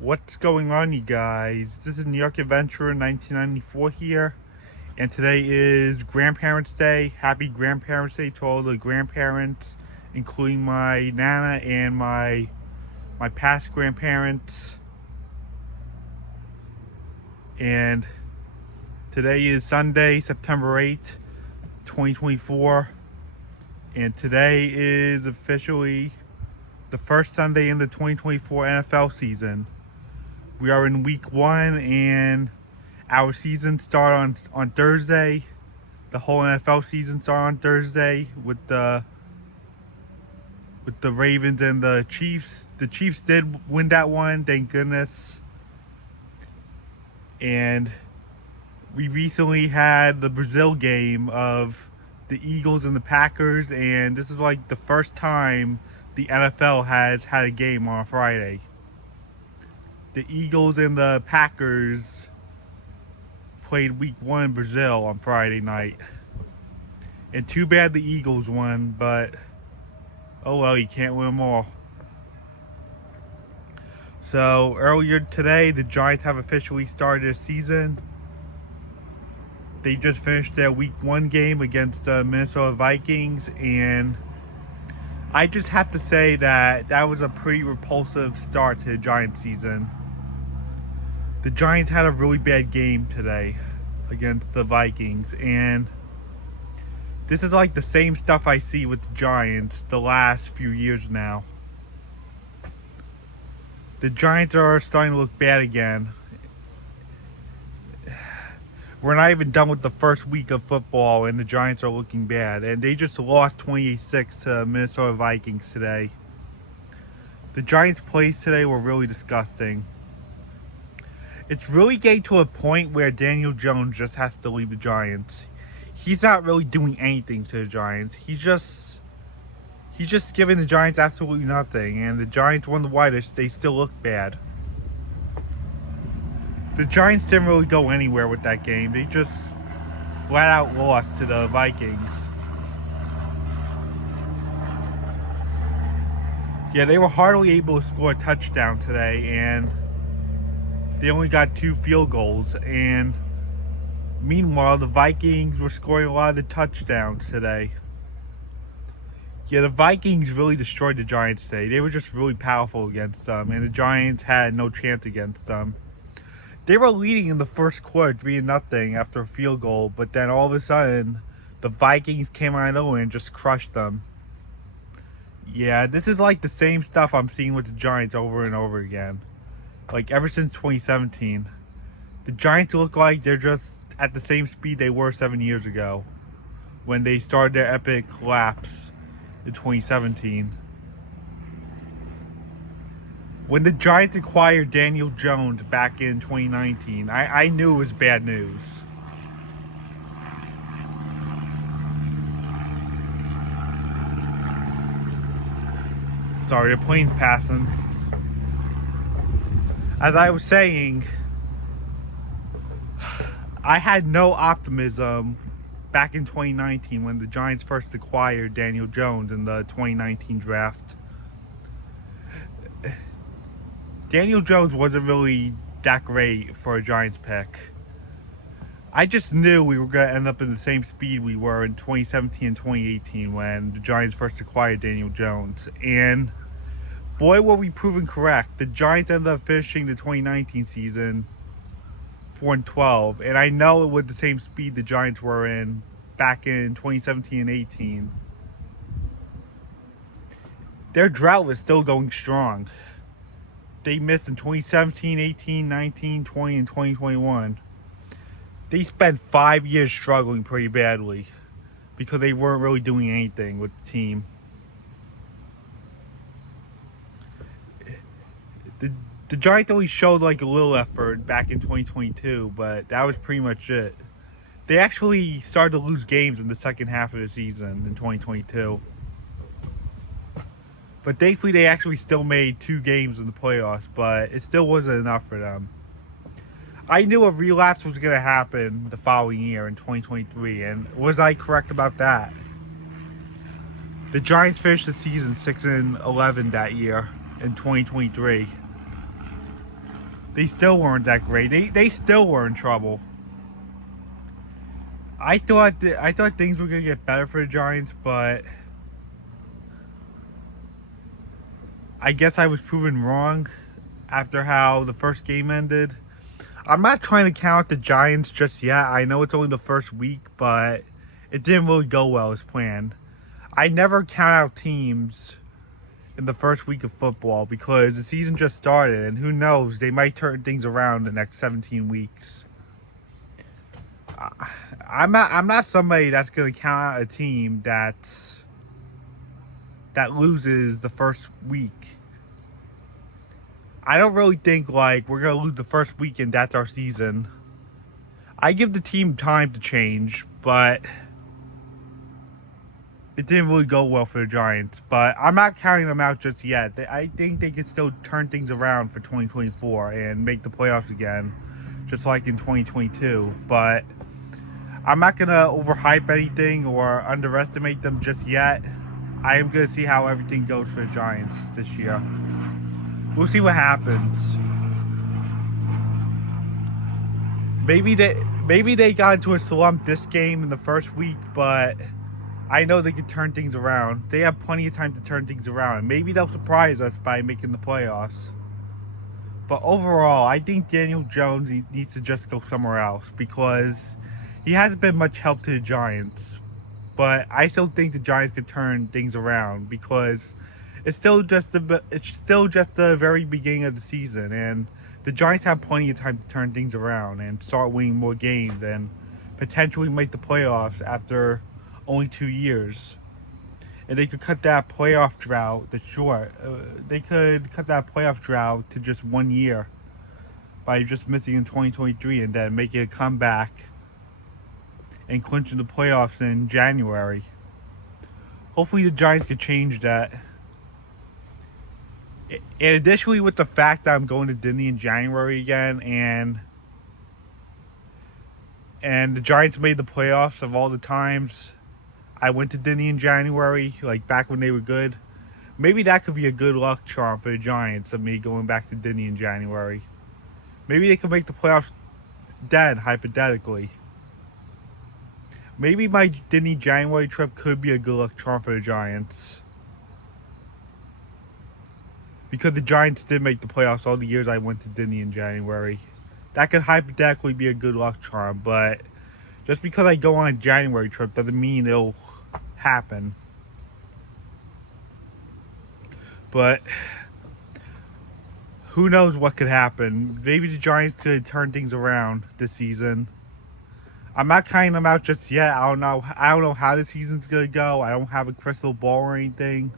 What's going on, you guys? This is New York Adventurer 1994 here, and today is Grandparents' Day. Happy Grandparents' Day to all the grandparents, including my Nana and my past grandparents. And today is Sunday, September 8th, 2024, and today is officially the first Sunday in the 2024 NFL season. We are in week 1 and our season starts on Thursday. The whole NFL season starts on Thursday with the Ravens and the Chiefs. The Chiefs did win that one, thank goodness. And we recently had the Brazil game of the Eagles and the Packers, and this is like the first time the NFL has had a game on a Friday. The Eagles and the Packers played week 1 in Brazil on Friday night. And too bad the Eagles won, but oh well, you can't win them all. So earlier today, the Giants have officially started their season. They just finished their week 1 game against the Minnesota Vikings, and I just have to say that was a pretty repulsive start to the Giants season. The Giants had a really bad game today against the Vikings, and this is like the same stuff I see with the Giants the last few years now. The Giants are starting to look bad again. We're not even done with the first week of football and the Giants are looking bad, and they just lost 28-6 to Minnesota Vikings today. The Giants' plays today were really disgusting. It's really getting to a point where Daniel Jones just has to leave the Giants. He's not really doing anything to the Giants. He's just giving the Giants absolutely nothing, and the Giants won the whitish. They still look bad. The Giants didn't really go anywhere with that game. They just flat out lost to the Vikings. Yeah, they were hardly able to score a touchdown today, and they only got 2 field goals. And meanwhile, the Vikings were scoring a lot of the touchdowns today. Yeah, the Vikings really destroyed the Giants today. They were just really powerful against them, and the Giants had no chance against them. They were leading in the first quarter 3-0 after a field goal, but then all of a sudden, the Vikings came out and just crushed them. Yeah, this is like the same stuff I'm seeing with the Giants over and over again. Like ever since 2017. The Giants look like they're just at the same speed they were 7 years ago, when they started their epic collapse in 2017. When the Giants acquired Daniel Jones back in 2019, I knew it was bad news. Sorry, a plane's passing. As I was saying, I had no optimism back in 2019 when the Giants first acquired Daniel Jones in the 2019 draft. Daniel Jones wasn't really that great for a Giants pick. I just knew we were going to end up in the same speed we were in 2017 and 2018 when the Giants first acquired Daniel Jones. And boy, were we proven correct. The Giants ended up finishing the 2019 season 4-12, and I know it was the same speed the Giants were in back in 2017 and 18. Their drought was still going strong. They missed in 2017, 18, 19, 20, and 2021. They spent 5 years struggling pretty badly because they weren't really doing anything with the team. The Giants only showed like a little effort back in 2022, but that was pretty much it. They actually started to lose games in the second half of the season in 2022. But thankfully they actually still made 2 games in the playoffs, but it still wasn't enough for them. I knew a relapse was going to happen the following year in 2023, and was I correct about that? The Giants finished the season 6-11 that year in 2023. they still weren't that great. They still were in trouble. I thought things were gonna get better for the Giants, but I guess I was proven wrong after how the first game ended. I'm not trying to count the Giants just yet. I know it's only the first week, but it didn't really go well as planned. I never count out teams in the first week of football because the season just started, and who knows, they might turn things around the next 17 weeks. I'm not somebody that's gonna count out a team that loses the first week. I don't really think like we're gonna lose the first week and that's our season. I give the team time to change, but it didn't really go well for the Giants. But I'm not counting them out just yet. I think they can still turn things around for 2024 and make the playoffs again, just like in 2022. But I'm not gonna overhype anything or underestimate them just yet. I am gonna see how everything goes for the Giants this year. We'll see what happens. Maybe they got into a slump this game in the first week, but I know they can turn things around. They have plenty of time to turn things around. Maybe they'll surprise us by making the playoffs. But overall, I think Daniel Jones needs to just go somewhere else because he hasn't been much help to the Giants. But I still think the Giants can turn things around because it's still just the very beginning of the season, and the Giants have plenty of time to turn things around and start winning more games and potentially make the playoffs after only 2 years. And they could cut that playoff drought they could cut that playoff drought to just 1 year by just missing in 2023 and then making a comeback and clinching the playoffs in January. Hopefully the Giants can change that. And additionally, with the fact that I'm going to Disney in January again, and the Giants made the playoffs of all the times I went to Disney in January, like back when they were good, maybe that could be a good luck charm for the Giants of me going back to Disney in January. Maybe they could make the playoffs then, hypothetically. Maybe my Disney January trip could be a good luck charm for the Giants. Because the Giants did make the playoffs all the years I went to Disney in January. That could hypothetically be a good luck charm, but just because I go on a January trip doesn't mean it'll happen. But who knows what could happen. Maybe the Giants could turn things around this season. I'm not counting them out just yet. I don't know how the season's gonna go. I don't have a crystal ball or anything.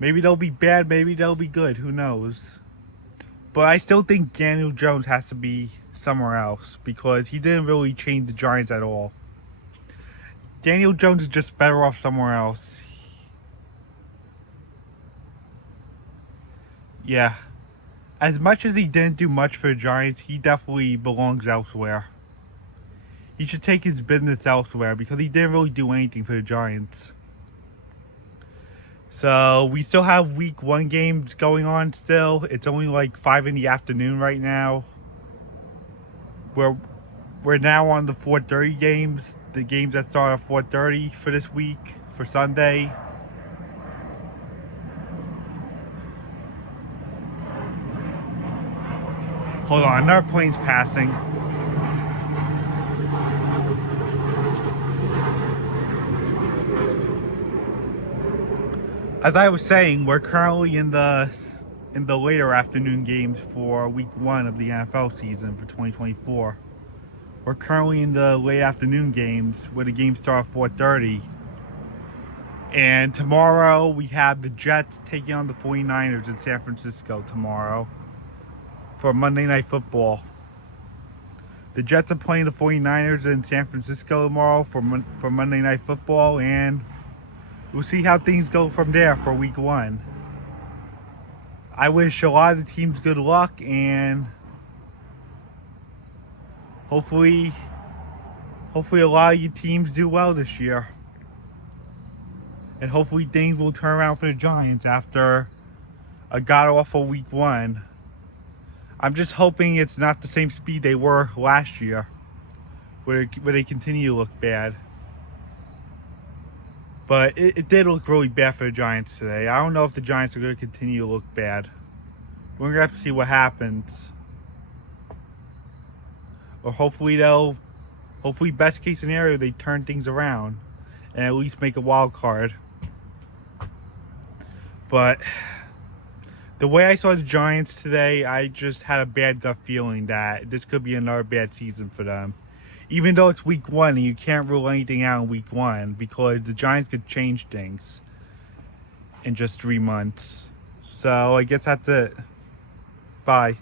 Maybe they'll be bad, maybe they'll be good, who knows. But I still think Daniel Jones has to be somewhere else because he didn't really change the Giants at all. Daniel Jones is just better off somewhere else. Yeah. As much as he didn't do much for the Giants, he definitely belongs elsewhere. He should take his business elsewhere because he didn't really do anything for the Giants. So we still have week 1 games going on still. It's only like 5 in the afternoon right now. We're now on the 4:30 games. The games that start at 4:30 for this week, for Sunday. Hold on, another plane's passing. As I was saying, we're currently in the later afternoon games for week 1 of the NFL season for 2024. We're currently in the late afternoon games where the games start at 4:30. And tomorrow we have the Jets taking on the 49ers in San Francisco tomorrow for Monday Night Football. The Jets are playing the 49ers in San Francisco tomorrow for Monday Night Football, and we'll see how things go from there for week 1. I wish a lot of the teams good luck, and hopefully a lot of you teams do well this year. And hopefully things will turn around for the Giants after a god-awful week 1. I'm just hoping it's not the same speed they were last year, where they continue to look bad. But it did look really bad for the Giants today. I don't know if the Giants are going to continue to look bad. We're going to have to see what happens. Or hopefully best case scenario, they turn things around and at least make a wild card. But the way I saw the Giants today, I just had a bad gut feeling that this could be another bad season for them. Even though it's week 1 and you can't rule anything out in week 1 because the Giants could change things in just 3 months. So I guess that's it. Bye.